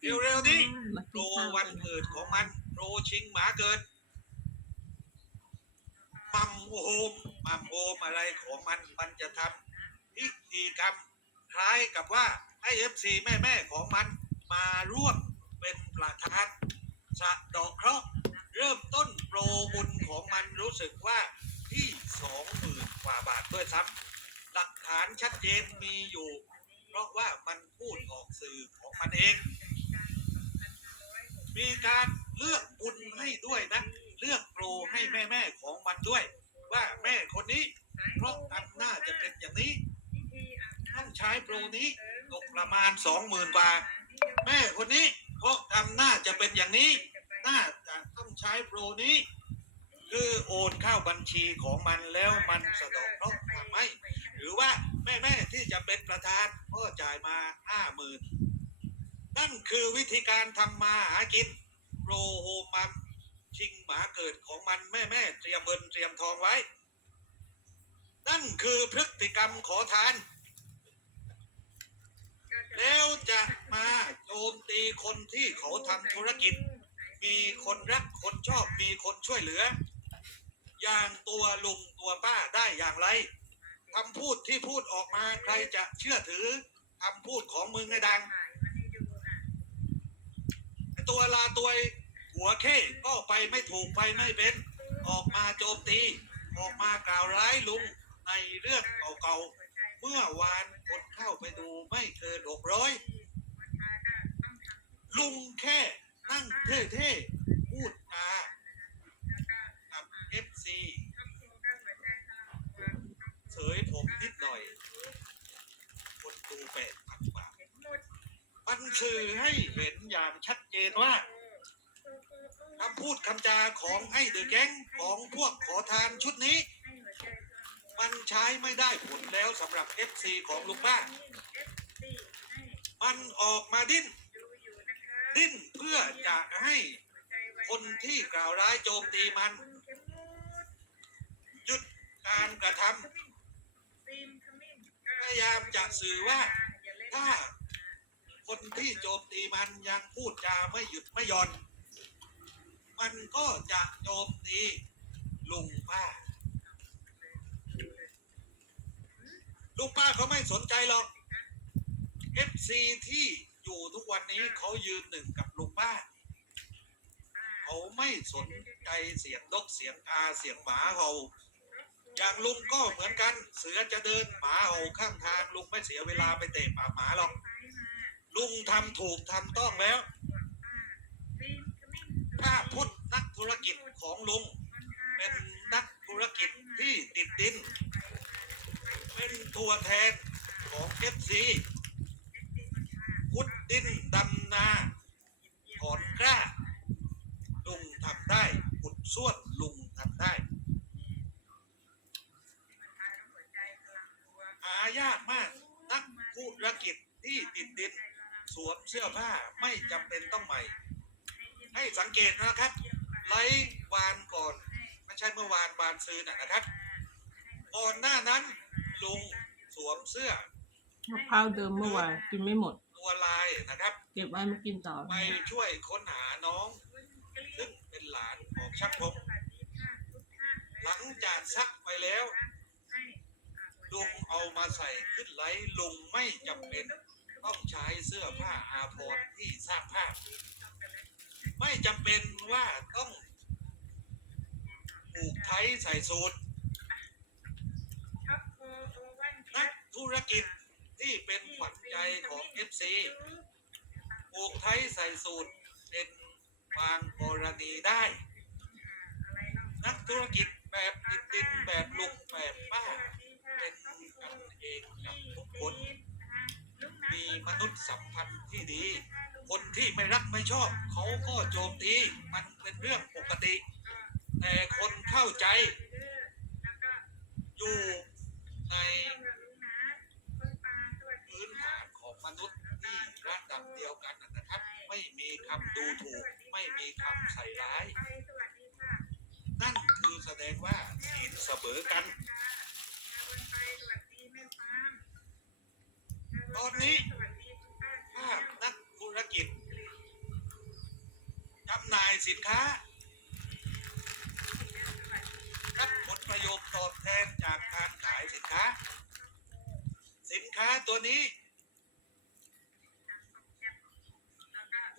เร็วๆนี้มาโปรกินข้าววักันนเกิดของมันโปรชิงหมาเกิดมัมโฮมมัมโฮมอะไรของมันมันจะทำพิธีกรรม คล้ายกับว่าให้เอฟซีแม่แม่ๆของมันมาร่วมเป็นประธานสะเดอกเคราะห์เริ่มต้นโปรบุญของมันรู้สึกว่าที่สองหมื่นกว่าบาทด้วยซ้ำหลักฐานชัดเจนมีอยู่ เพราะว่ามันพูดออกสื่อของมันเอง มีการเลือกบุญให้ด้วยนะ เลือกโปรให้แม่แม่ของมันด้วย ว่าแม่คนนี้ เพราะอำนาจะเป็นอย่างนี้ ต้องใช้โปรนี้ตกประมาณสองหมื่นบาท แม่คนนี้ เพราะอำนาจะเป็นอย่างนี้น่าจะต้องใช้โปรนี้ คือโอนเข้าบัญชีของมันแล้วมันสะดอกเคราะห์ทำให้หรือว่าแม่แม่ที่จะเป็นประธานก็จ่ายมาห้าหมื่น นั่นคือวิธีการทำมาหากินโปรโฮมัมชิงหมาเกิดของมันแม่แม่เตรียมเงินเตรียมทองไว้ นั่นคือพฤติกรรมขอทาน แล้วจะมาโจมตีคนที่เขาทำธุรกิจ มีคนรักคนชอบมีคนช่วยเหลือ อย่างตัวลุงตัวป้าได้อย่างไรคำพูดที่พูดออกมาใครจะเชื่อถือคำพูดของมึงให้ดัง ตัวลาตัวหัวเข้ก็ไปไม่ถูกไปไม่เป็น ออกมาโจมตี ออกมากล่าวร้ายลุงในเรื่องเก่าๆ เมื่อวานคนเข้าไปดูไม่เกินหกร้อยลุงแค่นั่งเท่ๆ พูดจากับเอฟซีเสยผมนิดหน่อย คนดูแปดพันกว่ามัน สื่อให้เห็นอย่างชัดเจนว่าคำพูดคำจาของไอ้เดอะแก๊งของพวกขอทานชุดนี้ มันใช้ไม่ได้ผลแล้วสำหรับ FC ของลุงป้า มันออกมาดิ้น ดิ้นเพื่อจะให้คนที่กล่าวร้ายโจมตีมันหยุดการกระทำพยายามจะสื่อว่าถ้า คนที่โจมตีมันยังพูดจาไม่หยุดไม่หย่อน มันก็จะโจมตีลุงป้า ลุงป้าเขาไม่สนใจหรอก FC ที่อยู่ทุกวันนี้เขายืนหนึ่งกับลุงป้าเขาไม่สนใจเสียงนกเสียงกาเสียงหมาเห่าอย่างลุงก็เหมือนกัน เสือจะเดินหมาเห่าข้างทางลุงไม่เสียเวลาไปเตะปากหมาหรอก ลุงทำถูกทำต้องแล้ว ถ้าพุทธนักธุรกิจของลุง เป็นนักธุรกิจที่ติดดิน เป็นตัวแทนของเอฟซีพุดดินดำนาถอนกล้า ลุงทำได้ขุดส่วนลุงทำได้ หายากมาก นักธุรกิจที่ติดดิน สวมเสื้อผ้าไม่จำเป็นต้องใหม่ ให้สังเกตนะครับ ไลฟ์วานก่อน ไม่ใช่เมื่อวานวานซื้อนะนะครับ ก่อนหน้านั้น ลุงสวมเสื้อ มะพร้าวเดิมเมื่อวานกินไม่หมด ตัวลายนะครับ เก็บไว้มากินต่อ ไปช่วยค้นหาน้อง ซึ่งเป็นหลานของชักพงหลังจากซักไปแล้ว ลุงเอามาใส่ขึ้นไลลุงไม่จำเป็น ต้องใช้เสื้อผ้าอาภรณ์ที่สร้างภาพ ไม่จำเป็นว่าต้องผูกไทยใส่สูทนักธุรกิจ ที่เป็นขวัญใจของ FC ผูกไทยใส่สูทเป็นบางกรณีได้ นักธุรกิจแบบติดดินแบบลุงแบบป้า เป็นกันเองกับทุกคน มีมนุษยสัมพันธ์ที่ดี คนที่ไม่รักไม่ชอบ เขาก็โจมตีมันเป็นเรื่องปกติ แต่คนเข้าใจ อยู่ในพื้นฐานของมนุษย์ที่ระดับเดียวกันนะครับ ไม่มีคำดูถูกไม่มีคำใส่ร้าย นั่นคือแสดงว่าศีลเสมอกัน ตอนนี้ภาพนักธุรกิจสินค้ารับผลประโยชน์ตอบแทนจากการขายสินค้า สินค้าตัวนี้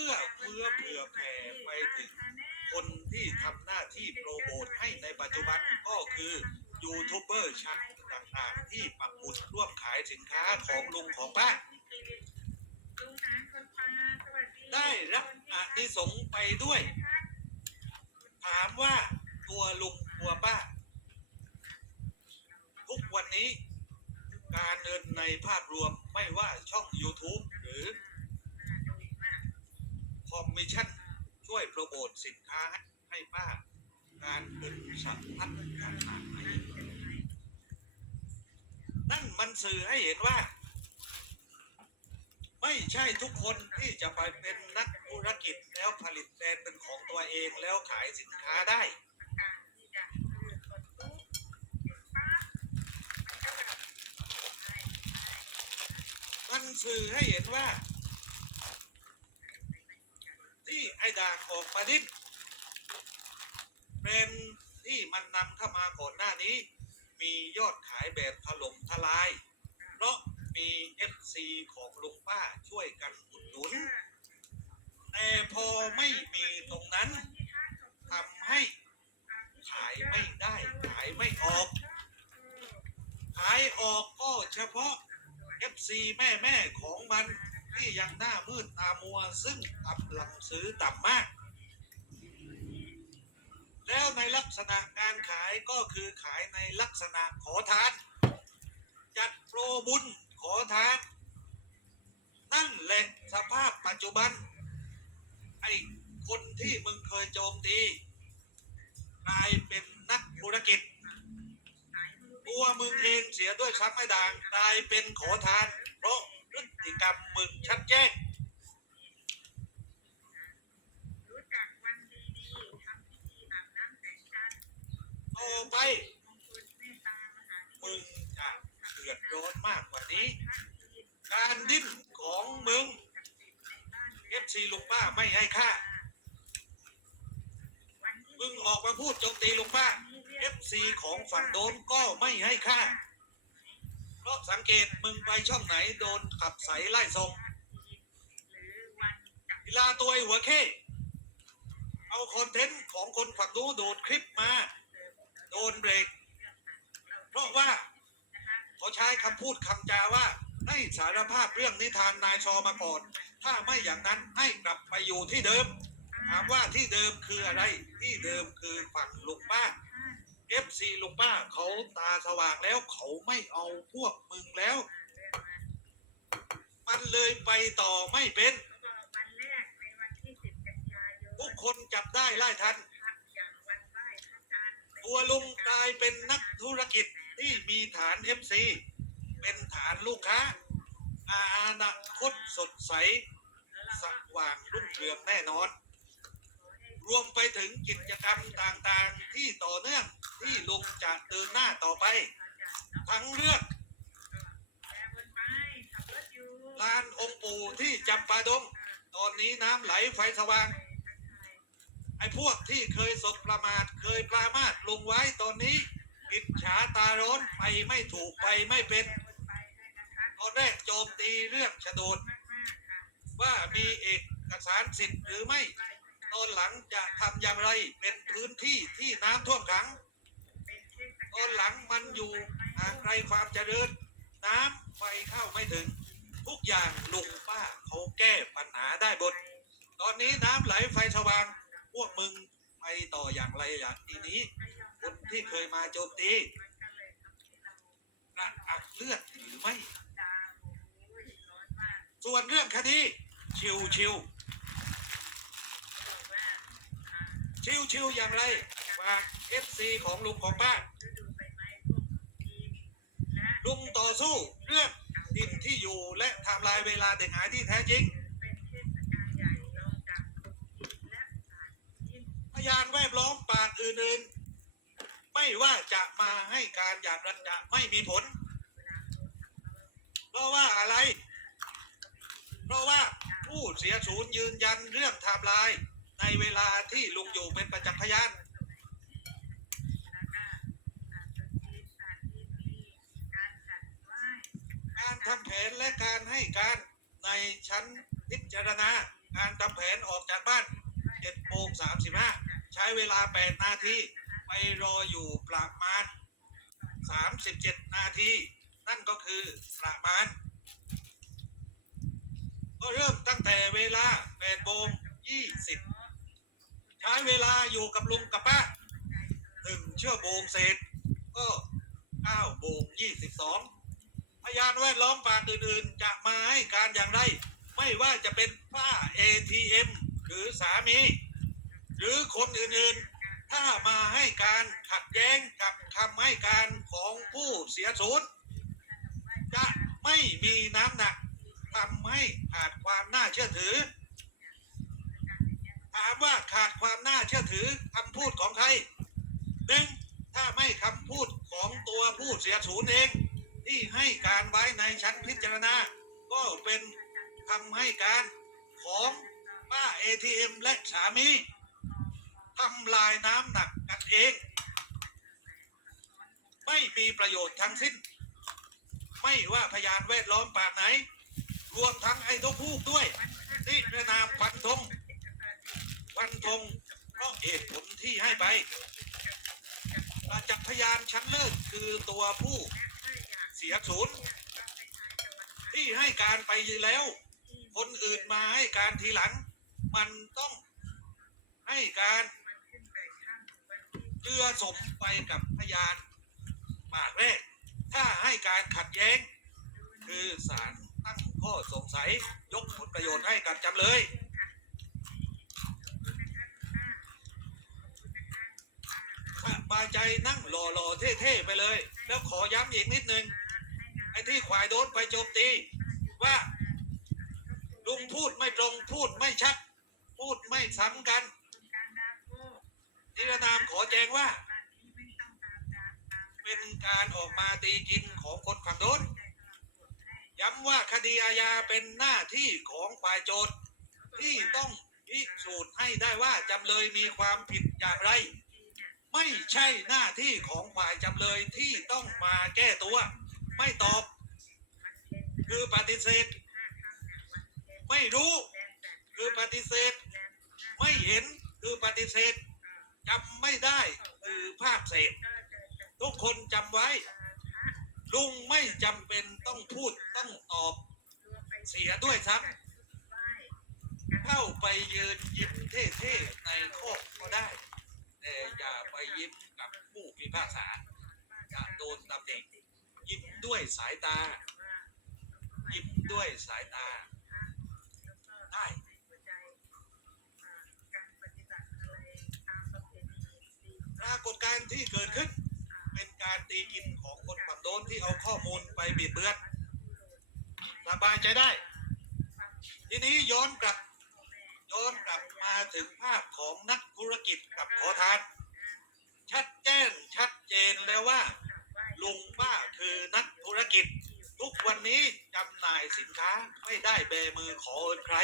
อื้อเฟื้อเผื่อแผ่ไปถึงคนที่ทำหน้าที่โปรโมทให้ในปัจจุบันก็คือยูทูบเบอร์ชั้นต่างๆ ที่ปักหมุดร่วมขายสินค้าของลุงของป้าได้รับอานิสงไปด้วย ถามว่าตัวลุงตัวป้า ทุกวันนี้การเงินในภาพรวมไม่ว่าช่อง YouTube หรือ คอมมิชชั่นช่วย โปรโมทสินค้าให้ป้า การเงินสัมพันธ์การนั่นมันสื่อให้เห็นว่า ไม่ใช่ทุกคนที่จะไปเป็นนักธุรกิจแล้วผลิตแบรนด์เป็นของตัวเองแล้วขายสินค้าได้มันสื่อให้เห็นว่า ที่ไอ้ด่างออกมาดิ้นเป็นที่มันนำเข้ามาก่อนหน้านี้ มียอดขายแบบถล่มทลาย เพราะมีเอฟซีของลุงป้าช่วยกันอุดหนุน แต่พอไม่มีตรงนั้นทำให้ขายไม่ได้ขายไม่ออก ขายออกก็เฉพาะ FC แม่แม่ของมัน ที่ยังหน้ามืดตามัวซึ่งกำลังซื้อต่ำมาก แล้วในลักษณะการขายก็คือขายในลักษณะขอทาน จัดโปรบุญขอทาน นั่นแหละสภาพปัจจุบัน ไอ้คนที่มึงเคยโจมตีกลายเป็นนักธุรกิจตัวมึงเองเสียด้วยซ้ำไม่ด่างกลายเป็นขอทานเพราะ พฤติกรรมมึงชัดแจ้งต่อไปมึงจะเดือดร้อนมากกว่านี้ การดิ้นของมึงเอฟซีลุงป้าไม่ให้ค่ามึงออกมาพูดโจมตีลุงป้าเอฟซีของฝั่งโดนก็ไม่ให้ค่า เพราะสังเกตมึงไปช่องไหนโดนขับใสไล่ส่งเวลาตัวไอ้หัวเข้ เอาคอนเทนต์ของคนฝั่งนู้โดดคลิปมา โดนเบรก เพราะว่า เขาใช้คำพูดคำจาว่า ให้สารภาพเรื่องนิทานนายชอมาก่อน ถ้าไม่อย่างนั้นให้กลับไปอยู่ที่เดิม ถามว่าที่เดิมคืออะไร ที่เดิมคือฝั่งลุงป้า เอฟซีลุงป้าเขาตาสว่างแล้วเขาไม่เอาพวกมึงแล้ว มันเลยไปต่อไม่เป็นทุกคนจับได้ไล่ทัน ตัวลุงกลายเป็นนักธุรกิจที่มีฐานเอฟซีเป็นฐานลูกค้า อาณาคตสดใส สว่างรุ่งเรืองแน่นอน รวมไปถึงกิจกรรมต่างๆ ที่ต่อเนื่องที่ลุงจะเดินหน้าต่อไป ทั้งเรื่องลานองค์ปู่ที่จำปาดง ตอนนี้น้ำไหลไฟสว่าง ไอ้พวกที่เคยสบประมาทเคยปรามาทลงไว้ตอนนี้อิจฉาตาร้อนไปไม่ถูกไปไม่เป็น ตอนแรกโจมตีเรื่องฉนดว่ามีเอกสารสิทธิ์หรือไม่ ตอนหลังจะทำอย่างไรเป็นพื้นที่ที่น้ำท่วมขัง ตอนหลังมันอยู่ห่างไกลความเจริญ น้ำไฟเข้าไม่ถึง ทุกอย่างลุงป้าเขาแก้ปัญหาได้หมดตอนนี้น้ำไหลไฟสว่าง พวกมึงไปต่ออย่างไรอย่างทีนี้คนที่เคยมาโจมตีกระอักเลือดหรือไม่ ส่วนเรื่องคดีชิวชิว ชิวชิวๆอย่างไรฝากเอฟซีของลุงของป้าลุงต่อสู้เรื่องดินที่อยู่และทำลายเวลาเด็กหายที่แท้จริงพยานแวดล้อมปากอื่นๆ ไม่ว่าจะมาให้การอย่างรัจะไม่มีผล เพราะว่าอะไร เพราะว่าผู้เสียศูนย์ยืนยันเรื่องทม์ไลน์ ในเวลาที่ลุงอยู่เป็นประจักษ์พยานการทำแผนและการให้การในชั้นพิจารณา การทำแผนออกจากบ้าน7โมง35ใช้เวลา8นาที ไปรออยู่ประมาณ37นาที นั่นก็คือประมาณ ก็เริ่มตั้งแต่เวลา8โมง20 ใช้เวลาอยู่กับลุงกับป้าหนึ่งชั่วโมงเศษก็9โมง22พยานแวดล้อมปากอื่นๆ จะมาให้การอย่างไรไม่ว่าจะเป็นป้า ATM หรือสามี หรือคนอื่นๆ ถ้ามาให้การขัดแย้งกับคำให้การของผู้เสียสูญจะไม่มีน้ำหนักทำให้ขาดความน่าเชื่อถือามว่าขาดความน่าเชื่อถือคำพูดของใครหนึ่งถ้าไม่คำพูดของตัวผู้เสียสูญเอง ที่ให้การไว้ในชั้นพิจารณา ก็เป็นคำให้การของป้าเอทีเอ็มและสามีทำลายน้ำหนักกันเอง ไม่มีประโยชน์ทั้งสิ้น ไม่ว่าพยานแวดล้อมปากไหน รวมทั้งไอ้ทกพูกด้วยนี่แม่นามฟันธง ฟันธงเพราะเหตุผลที่ให้ไปประจักพยานชั้นเลิศคือตัวผู้เสียศูนย์ที่ให้การไปแล้ว คนอื่นมาให้การทีหลัง มันต้องให้การเจือสมไปกับพยานปากแรก ถ้าให้การขัดแย้ง คือศาลตั้งข้อสงสัยยกผลประโยชน์ให้กับจำเลย สบาใจนั่งรอรอๆเท่ๆไปเลย แล้วขอย้ำอีกนิดนึงไอ้ที่ควายโดนไปโจมตีว่าลุงพูดไม่ตรงพูดไม่ชัด พูดไม่ซ้ำกันนิรนามขอแจ้งว่า เป็นการออกมาตีกินของคนขับโดนย้ำว่าคดีอาญาเป็นหน้าที่ของฝ่ายโจทย์ที่ต้องพิสูจน์ให้ได้ว่าจำเลยมีความผิดอย่างไร ไม่ใช่หน้าที่ของฝ่ายจำเลยที่ต้องมาแก้ตัว ไม่ตอบ คือปฏิเสธ ไม่รู้ คือปฏิเสธ ไม่เห็นคือปฏิเสธจำไม่ได้คือภาคเศษ ทุกคนจำไว้ ลุงไม่จำเป็นต้องพูดต้องตอบ เสียด้วยซ้ำเข้าไปยืนยิ้มเท่ๆในโคก ไปยิ้มกับผู้พิพากษาจะโดนตำหนิยิ้มด้วยสายตา ยิ้มด้วยสายตา ได้ปรากฏการณ์ที่เกิดขึ้น เป็นการตีกินของคนฝั่งโดนที่เอาข้อมูลไปบิดเบือนสบายใจได้ ทีนี้ย้อนกลับย้อนกลับมาถึงภาพของนักธุรกิจกับขอทาน ชัดแจ้งชัดเจนแล้วว่า ลุงป้าคือนักธุรกิจ ทุกวันนี้จำหน่ายสินค้าไม่ได้แบมือขอเอินใคร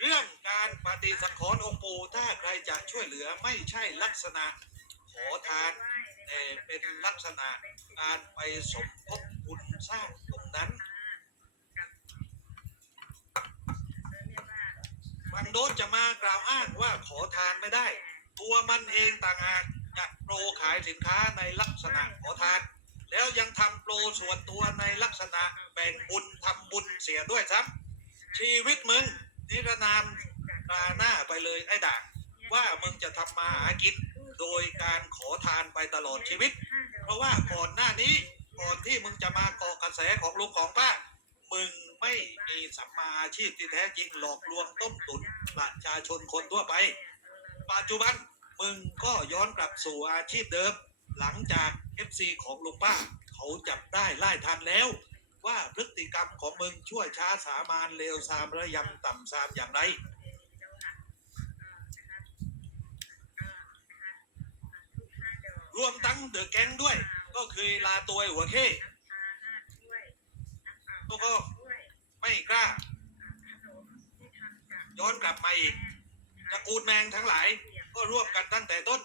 เรื่องการปฏิสังขรณ์องค์ปู่ถ้าใครจะช่วยเหลือไม่ใช่ลักษณะขอทานแต่เป็นลักษณะการไปสมทบทุนสร้างตรงนั้น ฝั่งโน้นจะมากล่าวอ้างว่าขอทานไม่ได้ ตัวมันเองต่างหากจะโปรขายสินค้าในลักษณะขอทาน แล้วยังทำโปรส่วนตัวในลักษณะแบ่งบุญทำบุญเสียด้วยซ้ำชีวิตมึงนิรนามตาหน้าไปเลยไอ้ด่างว่ามึงจะทำมาหากินโดยการขอทานไปตลอดชีวิต เพราะว่าก่อนหน้านี้ก่อนที่มึงจะมาเกาะกระแสของลุงของป้ามึง ไม่มีสัมมาอาชีพที่แท้จริงหลอกลวงต้มตุนประชาชนคนทั่วไป ปัจจุบันมึงก็ย้อนกลับสู่อาชีพเดิม หลังจาก FC ของลุงป้า เขาจับได้ไล่ทันแล้ว ว่าพฤติกรรมของมึงชั่วช้าสามานเลวซามระยำต่ำซามอย่างไรรวมทั้งเดอะแก๊งด้วย ก็คือลาตัวหัวเข้ก็ ไม่กล้า ย้อนกลับมาอีกตระกูลแมงทั้งหลาย ก็ร่วมกันตั้งแต่ต้น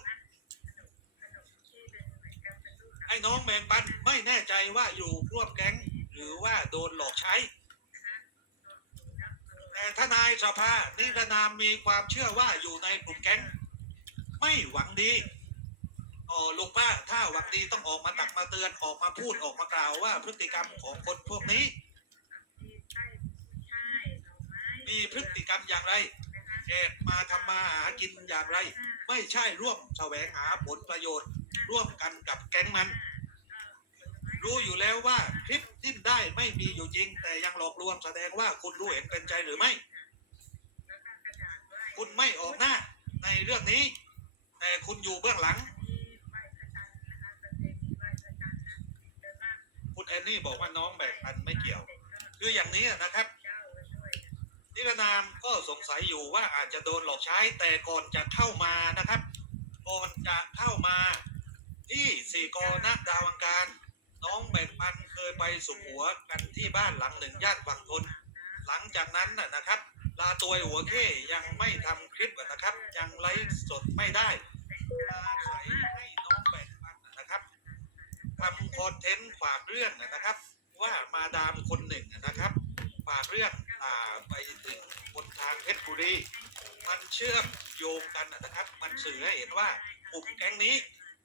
ไอ้น้องแมงปันไม่แน่ใจว่าอยู่ร่วมแก๊ง หรือว่าโดนหลอกใช้ แต่ทนายสภานิรนามมีความเชื่อว่าอยู่ในกลุ่มแก๊ง ไม่หวังดีอ๋อลุงป้าถ้าหวังดีต้องออกมาตักมาเตือนออกมาพูดออกมากล่าวว่าพฤติกรรมของคนพวกนี้ มีพฤติกรรมอย่างไรแอบมาทำมาหากินอย่างไร ไม่ใช่ร่วมแสวงหาผลประโยชน์ ร่วมกันกับแก๊งมัน รู้อยู่แล้วว่าคลิปดิ้นได้ไม่มีอยู่จริง แต่ยังหลอกลวงแสดงว่าคุณรู้เห็นเป็นใจหรือไม่ คุณไม่ออกหน้าในเรื่องนี้ แต่คุณอยู่เบื้องหลัง คุณแอนนี่บอกว่าน้องแบ่งปันไม่เกี่ยว คืออย่างนี้นะครับ นิรนามก็สงสัยอยู่ว่าอาจจะโดนหลอกใช้แต่ก่อนจะเข้ามานะครับก่อนจะเข้ามาที่สี่กอนักดาวังการ น้องแบ่งปันเคยไปสุมหัวกันที่บ้านหลังหนึ่งย่านฝั่งทน หลังจากนั้นน่ะนะครับ ลาตัวหัวเข้ยังไม่ทำคลิปนะครับ ยังไลฟ์สดไม่ได้มาใส่ให้น้องแบ่งปันนะครับทำคอนเทนต์ฝากเรื่องนะครับ ว่ามาดามคนหนึ่งนะครับ ฝากเรื่องอ่าไปถึงคนทางเพชรบุรี มันเชื่อมโยงกันนะครับ มันสื่อให้เห็นว่ากลุ่มแก๊งนี้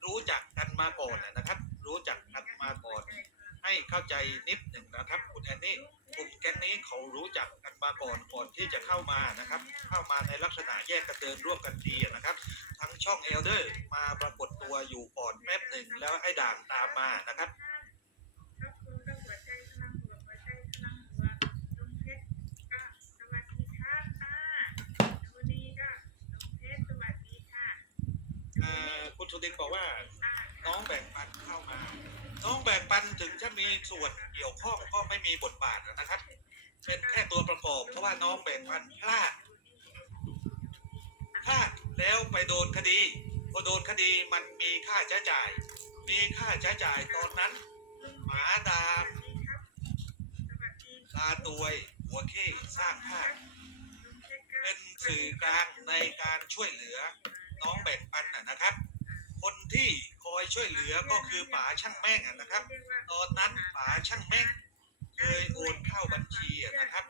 รู้จักกันมาก่อนนะครับ รู้จักกันมาก่อน ให้เข้าใจนิดหนึ่งนะครับคุณแอนนี่กลุ่มแก๊งนี้เขารู้จักกันมาก่อนก่อนที่จะเข้ามานะครับ เข้ามาในลักษณะแยกกันเดินร่วมกันทีนะครับ ทั้งช่องเอลเดอร์มาปรากฏตัวอยู่ก่อนแป๊บหนึ่งแล้วไอ้ด่างตามมานะครับ ดินบอกว่า น้องแบ่งปันเข้ามา น้องแบ่งปันถึงจะมีส่วนเกี่ยวข้องก็ไม่มีบทบาทนะครับ เป็นแค่ตัวประกอบ เพราะว่าน้องแบ่งปันพลาดพลาดแล้วไปโดนคดีพอโดนคดีมันมีค่าใช้จ่าย มีค่าใช้จ่ายตอนนั้น หมาดามตาตวย หัวเข้สร้างภาพเป็นสื่อกลางในการช่วยเหลือน้องแบ่งปันนะนะครับ คนที่คอยช่วยเหลือก็คือป๋าช่างแม่งนะครับ ตอนนั้นป๋าช่างแม่งเคยโอนเข้าบัญชีนะครับ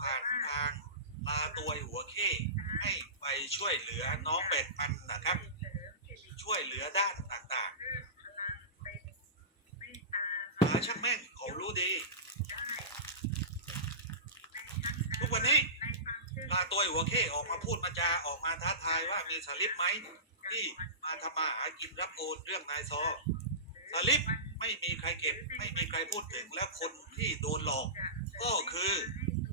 ผ่านทางลาตัวหัวเข้ให้ไปช่วยเหลือน้องแบ่งปันนะครับ ช่วยเหลือด้านต่างๆป๋าช่างแม่งเขารู้ดี ทุกวันนี้ลาตัวหัวเข้ออกมาพูดมาจาออกมาท้าทายว่ามีสลิปไหม ที่มาทำมาหากินรับโอนเรื่องนายซอสลิปไม่มีใครเก็บ ไม่มีใครพูดถึงและคนที่โดนหลอก ก็คือ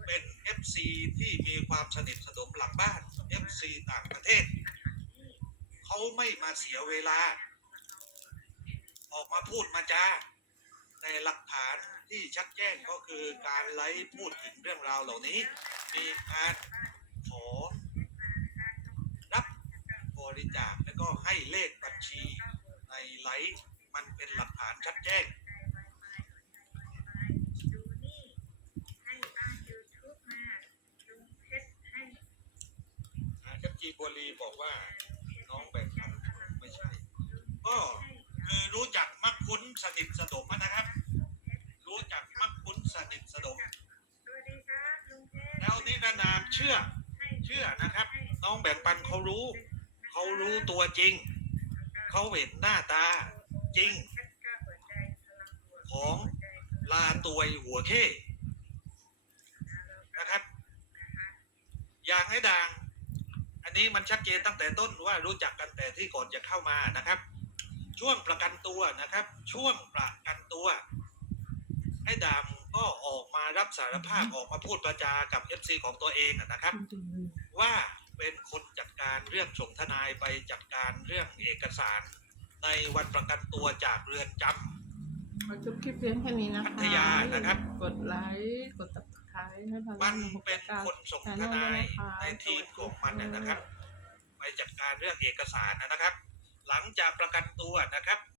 เป็น FC ที่มีความสนิทสนมหลังบ้าน FC ต่างประเทศ เขาไม่มาเสียเวลา ออกมาพูดมาจาแต่หลักฐานที่ชัดแจ้งก็คือการไลฟ์พูดถึงเรื่องราวเหล่านี้ มีการขอ รับบ ริจาคแล้วก็ให้เลขบัญชีในไลฟ์มันเป็นหลักฐานชัดแจ้งอาจารย์จีบัวลีบอกว่าน้องแบ่งปันไม่ใช่ ก็คือรู้จักมักคุ้นสนิทสนมนะครับ รู้จักมักคุ้นสนิทสนม แล้วนี่นานามเชื่อ เชื่อนะครับ น้องแบ่งปันเขารู้ เขา รู้ตัวจริง เขาเห็นหน้าตาจริง ของลาตัวหัวเข้นะครับ อย่างให้ด่าง อันนี้มันชัดเจนตั้งแต่ต้นว่ารู้จักกันแต่ที่ก่อนจะเข้ามานะครับ ช่วงประกันตัวนะครับ ช่วงประกันตัว ให้ดามก็ออกมารับสารภาพออกมาพูดประจากับ FC ของตัวเองนะครับ ว่า เป็นคนจัดการเรื่องส่งทนายไปจัดการเรื่องเอกสาร ในวันประกันตัวจากเรือนจำขอจบคลิปเพียงแค่นี้นะคะพัทยานะครับ กดไลค์กดติดตามให้พลังมันหกเป็นก้าคนส่งแชทนแนลนาด้วยยนะคะในทีมของมันน่ะนะครับ ไปจัดการเรื่องเอกสารนะครับ หลังจากประกันตัวนะครับ